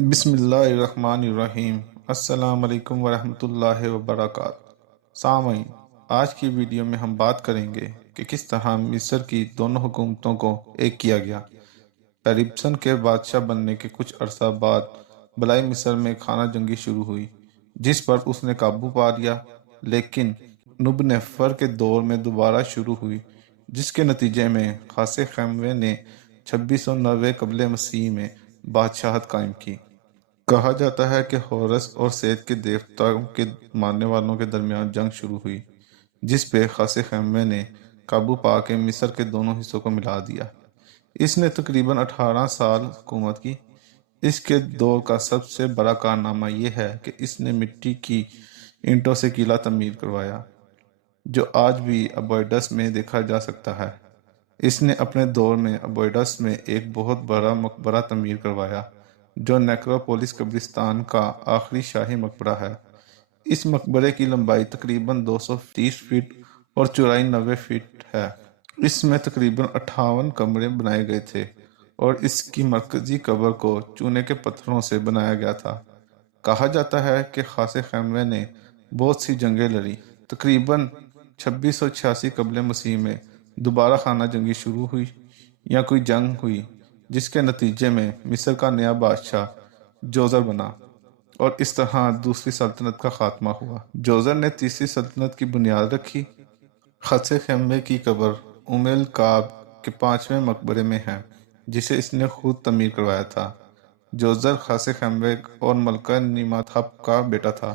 بسم اللہ الرحمن الرحیم۔ السلام علیکم ورحمۃ اللہ وبرکاتہ۔ سامعین، آج کی ویڈیو میں ہم بات کریں گے کہ کس طرح مصر کی دونوں حکومتوں کو ایک کیا گیا۔ پیرپسن کے بادشاہ بننے کے کچھ عرصہ بعد بلائی مصر میں خانہ جنگی شروع ہوئی، جس پر اس نے قابو پا لیا، لیکن نبنفر کے دور میں دوبارہ شروع ہوئی، جس کے نتیجے میں خاصے خیموے نے 2690 قبل مسیح میں بادشاہت قائم کی۔ کہا جاتا ہے کہ ہورس اور سیت کے دیوتاؤں کے ماننے والوں کے درمیان جنگ شروع ہوئی، جس پہ خاصے خیمے نے قابو پا کے مصر کے دونوں حصوں کو ملا دیا۔ اس نے تقریباً 18 سال حکومت کی۔ اس کے دور کا سب سے بڑا کارنامہ یہ ہے کہ اس نے مٹی کی اینٹوں سے قلعہ تعمیر کروایا، جو آج بھی ابوئیڈس میں دیکھا جا سکتا ہے۔ اس نے اپنے دور میں ابوئیڈس میں ایک بہت بڑا مقبرہ تعمیر کروایا، جو نیکروپولس قبرستان کا آخری شاہی مقبرہ ہے۔ اس مقبرے کی لمبائی تقریباً 230 فٹ اور چوڑائی 90 فٹ ہے۔ اس میں تقریباً 58 کمرے بنائے گئے تھے اور اس کی مرکزی قبر کو چونے کے پتھروں سے بنایا گیا تھا۔ کہا جاتا ہے کہ خاصے خیموے نے بہت سی جنگیں لڑی۔ تقریباً 2686 قبل مسیح میں دوبارہ خانہ جنگی شروع ہوئی یا کوئی جنگ ہوئی، جس کے نتیجے میں مصر کا نیا بادشاہ جوزر بنا اور اس طرح دوسری سلطنت کا خاتمہ ہوا۔ جوزر نے تیسری سلطنت کی بنیاد رکھی۔ خاصے خیموے کی قبر الکعب کے 5ویں مقبرے میں ہے، جسے اس نے خود تعمیر کروایا تھا۔ جوزر خاصے خیموے اور ملکہ نیماتھپ کا بیٹا تھا۔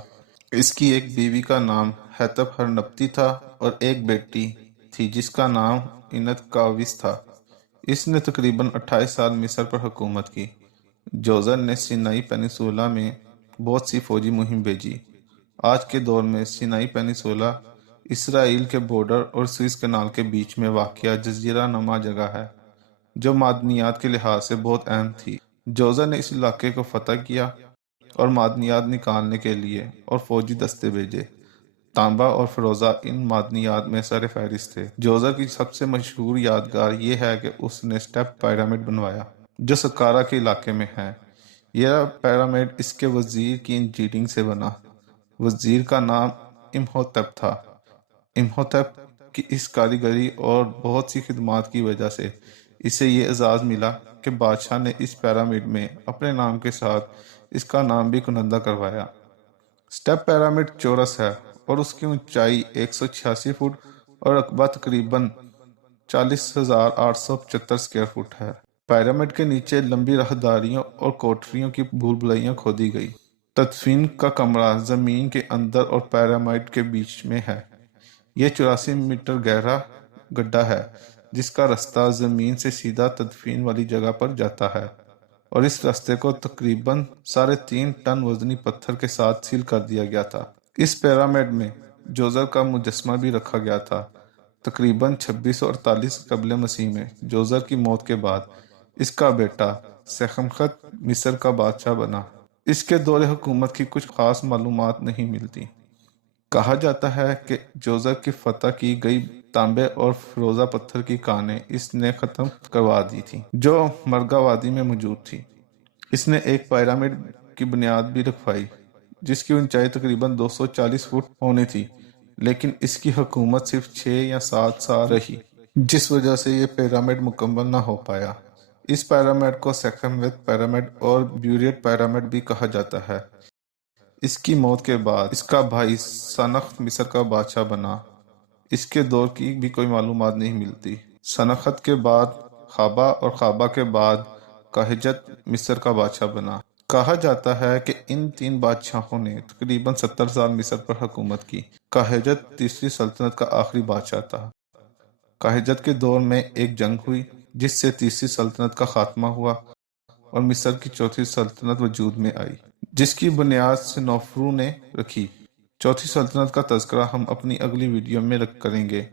اس کی ایک بیوی کا نام حتب ہرنپتی تھا اور ایک بیٹی تھی جس کا نام انت کاوس تھا۔ اس نے تقریباً 28 سال مصر پر حکومت کی۔ جوزر نے سینائی پیننسولا میں بہت سی فوجی مہم بھیجی۔ آج کے دور میں سینائی پیننسولا اسرائیل کے بارڈر اور سوئس کنال کے بیچ میں واقع جزیرہ نما جگہ ہے، جو معدنیات کے لحاظ سے بہت اہم تھی۔ جوزر نے اس علاقے کو فتح کیا اور معدنیات نکالنے کے لیے اور فوجی دستے بھیجے۔ تانبا اور فیروزہ ان معدنیات میں سر فہرست تھے۔ جوزر کی سب سے مشہور یادگار یہ ہے کہ اس نے اسٹیپ پیرامڈ بنوایا، جو سکارا کے علاقے میں ہے۔ یہ پیرامڈ اس کے وزیر کی انجینئرنگ سے بنا۔ وزیر کا نام امہوتپ تھا۔ امہوتپ کی اس کاریگری اور بہت سی خدمات کی وجہ سے اسے یہ اعزاز ملا کہ بادشاہ نے اس پیرامڈ میں اپنے نام کے ساتھ اس کا نام بھی کنندہ کروایا۔ اسٹیپ پیرامڈ چورس ہے اور اس کی اونچائی 186 فٹ اور رقبہ تقریباً 40,875 اسکوائر فٹ ہے۔ پیرامڈ کے نیچے لمبی راہداریوں اور کوٹریوں کی بھول بھلائیاں کھودی گئی۔ تدفین کا کمرہ زمین کے اندر اور پیرامڈ کے بیچ میں ہے۔ یہ 84 میٹر گہرا گڈھا ہے، جس کا رستہ زمین سے سیدھا تدفین والی جگہ پر جاتا ہے، اور اس راستے کو تقریباً 3.5 ٹن وزنی پتھر کے ساتھ سیل کر دیا گیا تھا۔ اس پیرامڈ میں جوزر کا مجسمہ بھی رکھا گیا تھا۔ تقریباً 2648 قبل مسیح میں جوزر کی موت کے بعد اس کا بیٹا سیخمخت مصر کا بادشاہ بنا۔ اس کے دور حکومت کی کچھ خاص معلومات نہیں ملتی۔ کہا جاتا ہے کہ جوزر کی فتح کی گئی تانبے اور فیروزہ پتھر کی کانیں اس نے ختم کروا دی تھی، جو مرگا وادی میں موجود تھی۔ اس نے ایک پیرامڈ کی بنیاد بھی رکھوائی، جس کی اونچائی تقریباً 240 فٹ ہونی تھی، لیکن اس کی حکومت صرف 6 یا 7 سال رہی، جس وجہ سے یہ پیرامڈ مکمل نہ ہو پایا۔ اس پیرامڈ کو سیخموت پیرامڈ اور بیوریٹ پیرامڈ بھی کہا جاتا ہے۔ اس کی موت کے بعد اس کا بھائی سنخت مصر کا بادشاہ بنا۔ اس کے دور کی بھی کوئی معلومات نہیں ملتی۔ سنخت کے بعد خابا اور خابا کے بعد قہجت مصر کا بادشاہ بنا۔ کہا جاتا ہے کہ ان 3 بادشاہوں نے تقریباً 70 سال مصر پر حکومت کی۔ قہجت تیسری سلطنت کا آخری بادشاہ تھا۔ قہجت کے دور میں ایک جنگ ہوئی، جس سے تیسری سلطنت کا خاتمہ ہوا اور مصر کی چوتھی سلطنت وجود میں آئی، جس کی بنیاد سنوفرو نے رکھی۔ چوتھی سلطنت کا تذکرہ ہم اپنی اگلی ویڈیو میں کریں گے۔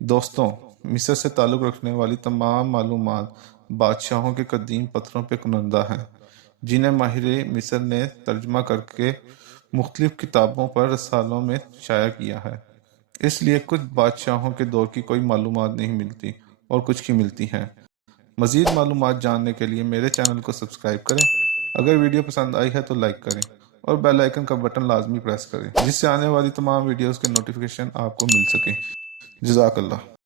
دوستوں، مصر سے تعلق رکھنے والی تمام معلومات بادشاہوں کے قدیم پتھروں پہ کنندہ ہیں، جنہیں ماہر مصر نے ترجمہ کر کے مختلف کتابوں پر رسالوں میں شائع کیا ہے۔ اس لیے کچھ بادشاہوں کے دور کی کوئی معلومات نہیں ملتی اور کچھ کی ملتی ہیں۔ مزید معلومات جاننے کے لیے میرے چینل کو سبسکرائب کریں۔ اگر ویڈیو پسند آئی ہے تو لائک کریں اور بیل آئیکن کا بٹن لازمی پریس کریں، جس سے آنے والی تمام ویڈیوز کے نوٹیفیکیشن آپ کو مل سکیں۔ جزاک اللہ۔